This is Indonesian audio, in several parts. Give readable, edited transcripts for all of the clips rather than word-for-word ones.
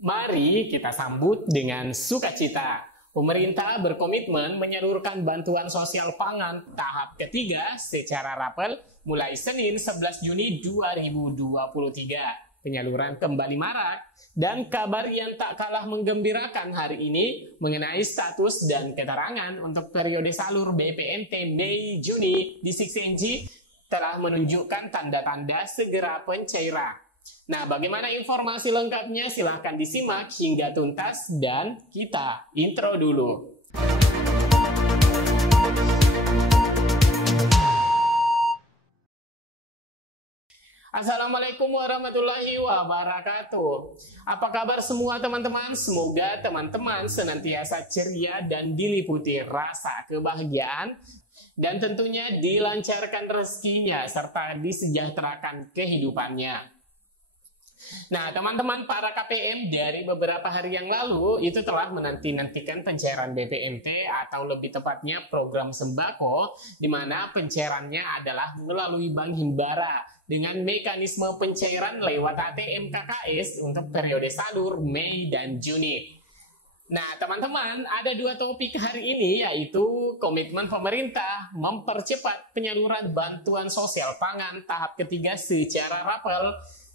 Mari kita sambut dengan sukacita. Pemerintah berkomitmen menyalurkan bantuan sosial pangan tahap ketiga secara rapel mulai Senin 11 Juni 2023. Penyaluran kembali marak dan kabar yang tak kalah menggembirakan hari ini mengenai status dan keterangan untuk periode salur BPNT Mei-Juni di 6NG telah menunjukkan tanda-tanda segera pencairan. Nah, bagaimana informasi lengkapnya? Silahkan disimak hingga tuntas dan kita intro dulu. Assalamualaikum warahmatullahi wabarakatuh. Apa kabar semua teman-teman? Semoga teman-teman senantiasa ceria dan diliputi rasa kebahagiaan dan tentunya dilancarkan rezekinya serta disejahterakan kehidupannya. Nah, teman-teman para KPM dari beberapa hari yang lalu itu telah menanti-nantikan pencairan BPNT atau lebih tepatnya program sembako, di mana pencairannya adalah melalui Bank Himbara dengan mekanisme pencairan lewat ATM KKS untuk periode salur Mei dan Juni. Nah, teman-teman, ada dua topik hari ini, yaitu komitmen pemerintah mempercepat penyaluran bantuan sosial pangan tahap ketiga secara rapel,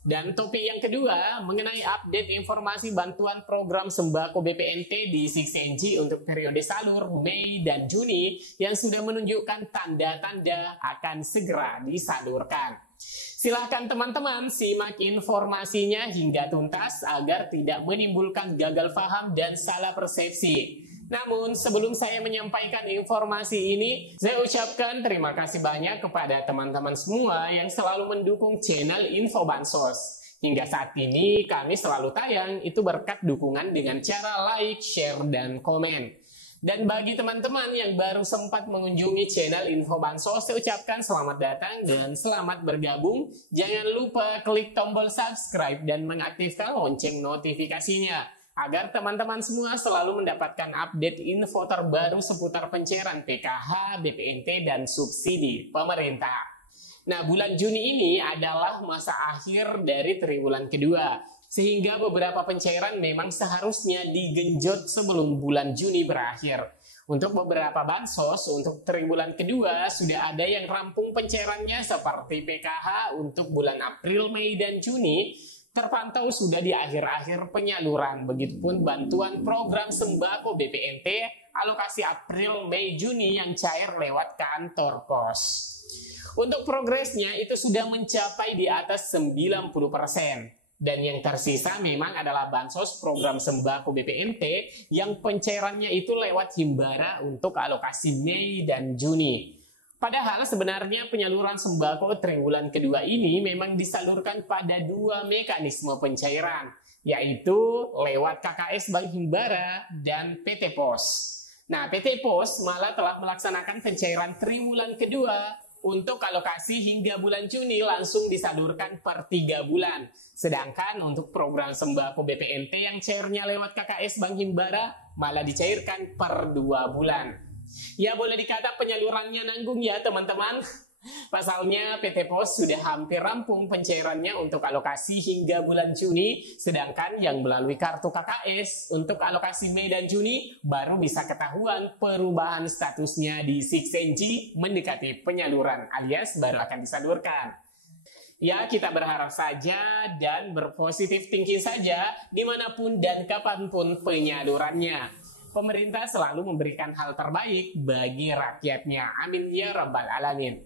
dan topik yang kedua mengenai update informasi bantuan program sembako BPNT di 6NG untuk periode salur Mei dan Juni yang sudah menunjukkan tanda-tanda akan segera disalurkan. Silahkan teman-teman simak informasinya hingga tuntas agar tidak menimbulkan gagal paham dan salah persepsi. Namun sebelum saya menyampaikan informasi ini, saya ucapkan terima kasih banyak kepada teman-teman semua yang selalu mendukung channel Info Bansos. Hingga saat ini kami selalu tayang itu berkat dukungan dengan cara like, share, dan komen. Dan bagi teman-teman yang baru sempat mengunjungi channel Info Bansos, saya ucapkan selamat datang dan selamat bergabung. Jangan lupa klik tombol subscribe dan mengaktifkan lonceng notifikasinya agar teman-teman semua selalu mendapatkan update info terbaru seputar pencairan PKH, BPNT, dan subsidi pemerintah. Nah, bulan Juni ini adalah masa akhir dari triwulan kedua, sehingga beberapa pencairan memang seharusnya digenjot sebelum bulan Juni berakhir. Untuk beberapa bansos, untuk triwulan kedua sudah ada yang rampung pencairannya seperti PKH untuk bulan April, Mei, dan Juni, terpantau sudah di akhir-akhir penyaluran. Begitupun bantuan program sembako BPNT alokasi April, Mei, Juni yang cair lewat kantor pos. Untuk progresnya itu sudah mencapai di atas 90%. Dan yang tersisa memang adalah bansos program sembako BPNT yang pencairannya itu lewat Himbara untuk alokasi Mei dan Juni. Padahal sebenarnya penyaluran sembako triwulan kedua ini memang disalurkan pada dua mekanisme pencairan, yaitu lewat KKS Bank Himbara dan PT Pos. Nah, PT Pos malah telah melaksanakan pencairan triwulan kedua untuk alokasi hingga bulan Juni langsung disalurkan per 3 bulan. Sedangkan untuk program sembako BPNT yang cairnya lewat KKS Bank Himbara malah dicairkan per 2 bulan. Ya, boleh dikata penyalurannya nanggung ya teman-teman. Pasalnya PT Pos sudah hampir rampung pencairannya untuk alokasi hingga bulan Juni, sedangkan yang melalui kartu KKS untuk alokasi Mei dan Juni baru bisa ketahuan perubahan statusnya di 6NG mendekati penyaluran alias baru akan disalurkan. Ya, kita berharap saja dan berpositif thinking saja dimanapun dan kapanpun penyalurannya. Pemerintah selalu memberikan hal terbaik bagi rakyatnya. Amin ya rabbal alamin.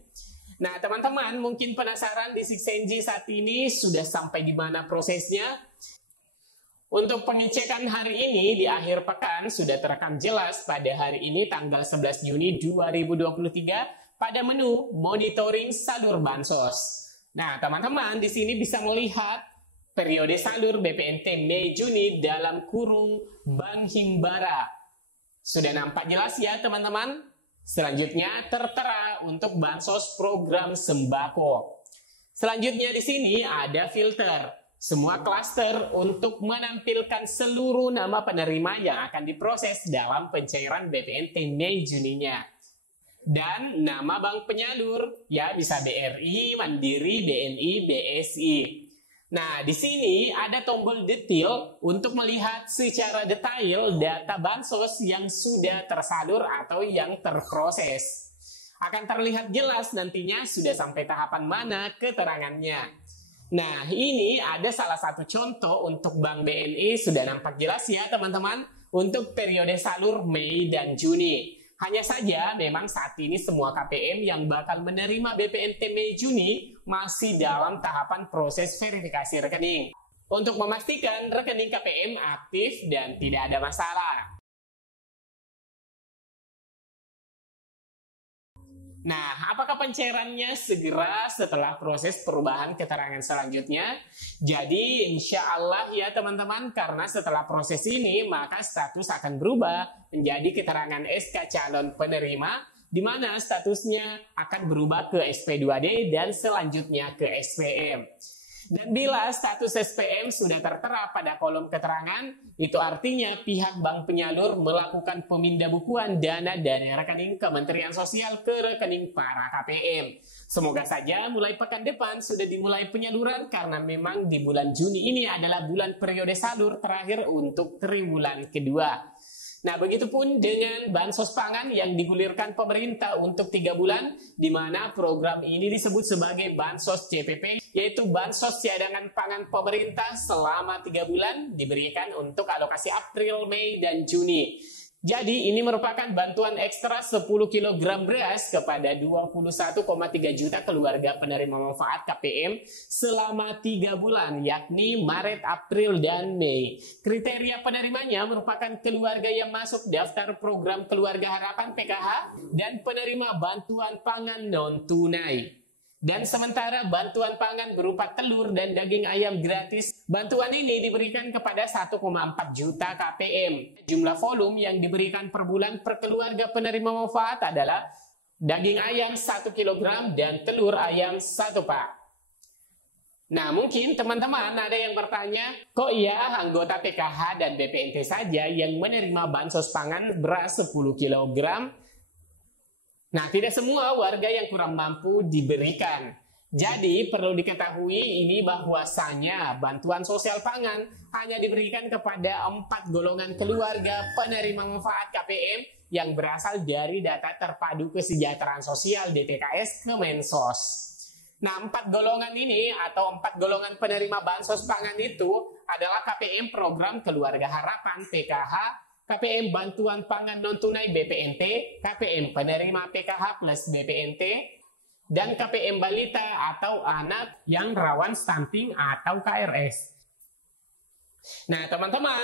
Nah, teman-teman mungkin penasaran di 6NG saat ini sudah sampai di mana prosesnya? Untuk pengecekan hari ini di akhir pekan sudah terekam jelas pada hari ini tanggal 11 Juni 2023 pada menu monitoring salur bansos. Nah, teman-teman di sini bisa melihat periode salur BPNT Mei Juni dalam kurung Bank Himbara. Sudah nampak jelas ya teman-teman? Selanjutnya tertera untuk bansos program sembako. Selanjutnya di sini ada filter. Semua klaster untuk menampilkan seluruh nama penerima yang akan diproses dalam pencairan BPNT Mei Juninya. Dan nama bank penyalur, ya bisa BRI, Mandiri, BNI, BSI. Nah, di sini ada tombol detail untuk melihat secara detail data bansos yang sudah tersalur atau yang terproses. Akan terlihat jelas nantinya sudah sampai tahapan mana keterangannya. Nah, ini ada salah satu contoh untuk Bank BNI, sudah nampak jelas ya teman-teman, untuk periode salur Mei dan Juni. Hanya saja memang saat ini semua KPM yang bakal menerima BPNT Mei Juni masih dalam tahapan proses verifikasi rekening untuk memastikan rekening KPM aktif dan tidak ada masalah. Nah, apakah pencairannya segera setelah proses perubahan keterangan selanjutnya? Jadi, insya Allah ya teman-teman, karena setelah proses ini, maka status akan berubah menjadi keterangan SK calon penerima, di mana statusnya akan berubah ke SP2D dan selanjutnya ke SPM. Dan bila status SPM sudah tertera pada kolom keterangan, itu artinya pihak bank penyalur melakukan pemindahan dana dari rekening Kementerian Sosial ke rekening para KPM. Semoga saja mulai pekan depan sudah dimulai penyaluran, karena memang di bulan Juni ini adalah bulan periode salur terakhir untuk triwulan kedua. Nah, begitupun dengan bansos pangan yang digulirkan pemerintah untuk 3 bulan, di mana program ini disebut sebagai bansos CPP, yaitu bansos cadangan pangan pemerintah selama 3 bulan diberikan untuk alokasi April, Mei, dan Juni. Jadi ini merupakan bantuan ekstra 10 kg beras kepada 21,3 juta keluarga penerima manfaat KPM selama 3 bulan, yakni Maret, April, dan Mei. Kriteria penerimanya merupakan keluarga yang masuk daftar program Keluarga Harapan PKH dan penerima bantuan pangan non-tunai. Dan sementara bantuan pangan berupa telur dan daging ayam gratis, bantuan ini diberikan kepada 1,4 juta KPM. Jumlah volume yang diberikan per bulan per keluarga penerima manfaat adalah daging ayam 1 kg dan telur ayam 1 pak. Nah, mungkin teman-teman ada yang bertanya, kok iya anggota PKH dan BPNT saja yang menerima bansos pangan beras 10 kg? Nah, tidak semua warga yang kurang mampu diberikan. Jadi, perlu diketahui ini bahwasanya bantuan sosial pangan hanya diberikan kepada 4 golongan keluarga penerima manfaat KPM yang berasal dari data terpadu kesejahteraan sosial DTKS Kemensos. Nah, 4 golongan ini atau 4 golongan penerima bansos pangan itu adalah KPM Program Keluarga Harapan PKH, KPM Bantuan Pangan Non-Tunai BPNT, KPM Penerima PKH plus BPNT, dan KPM Balita atau Anak yang Rawan Stunting atau KRS. Nah, teman-teman,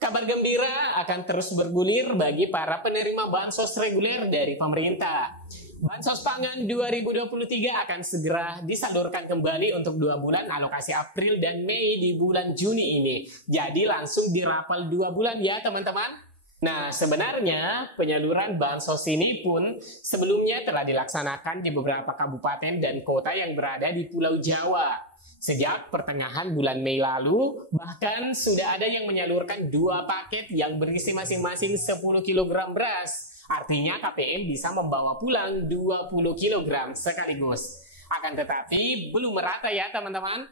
kabar gembira akan terus bergulir bagi para penerima bansos reguler dari pemerintah. Bansos pangan 2023 akan segera disalurkan kembali untuk 2 bulan alokasi April dan Mei di bulan Juni ini. Jadi langsung dirapal 2 bulan ya teman-teman. Nah, sebenarnya penyaluran bansos ini pun sebelumnya telah dilaksanakan di beberapa kabupaten dan kota yang berada di Pulau Jawa. Sejak pertengahan bulan Mei lalu, bahkan sudah ada yang menyalurkan 2 paket yang berisi masing-masing 10 kg beras. Artinya KPM bisa membawa pulang 20 kg sekaligus. Akan tetapi belum merata ya teman-teman.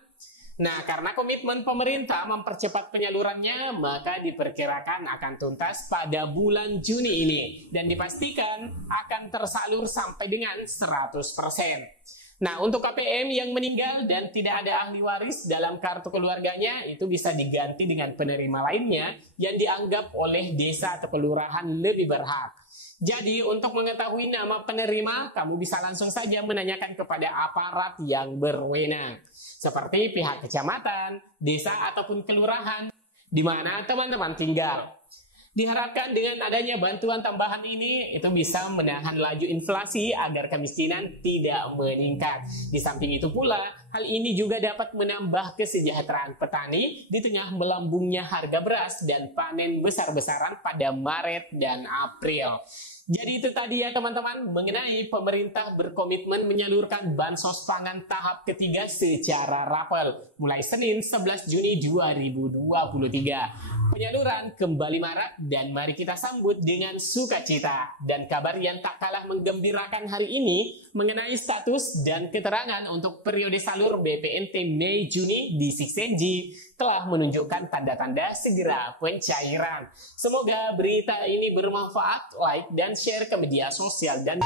Nah, karena komitmen pemerintah mempercepat penyalurannya, maka diperkirakan akan tuntas pada bulan Juni ini. Dan dipastikan akan tersalur sampai dengan 100%. Nah, untuk KPM yang meninggal dan tidak ada ahli waris dalam kartu keluarganya, itu bisa diganti dengan penerima lainnya yang dianggap oleh desa atau kelurahan lebih berhak. Jadi, untuk mengetahui nama penerima, kamu bisa langsung saja menanyakan kepada aparat yang berwenang, seperti pihak kecamatan, desa, ataupun kelurahan, di mana teman-teman tinggal. Diharapkan dengan adanya bantuan tambahan ini, itu bisa menahan laju inflasi agar kemiskinan tidak meningkat. Di samping itu pula, hal ini juga dapat menambah kesejahteraan petani di tengah melambungnya harga beras dan panen besar-besaran pada Maret dan April. Jadi itu tadi ya teman-teman mengenai pemerintah berkomitmen menyalurkan bansos pangan tahap ketiga secara rapel mulai Senin 11 Juni 2023. Penyaluran kembali marak dan mari kita sambut dengan sukacita. Dan kabar yang tak kalah menggembirakan hari ini mengenai status dan keterangan untuk periode salur salur BPNT Mei-Juni di 6NG telah menunjukkan tanda-tanda segera pencairan. Semoga berita ini bermanfaat, like dan share ke media sosial dan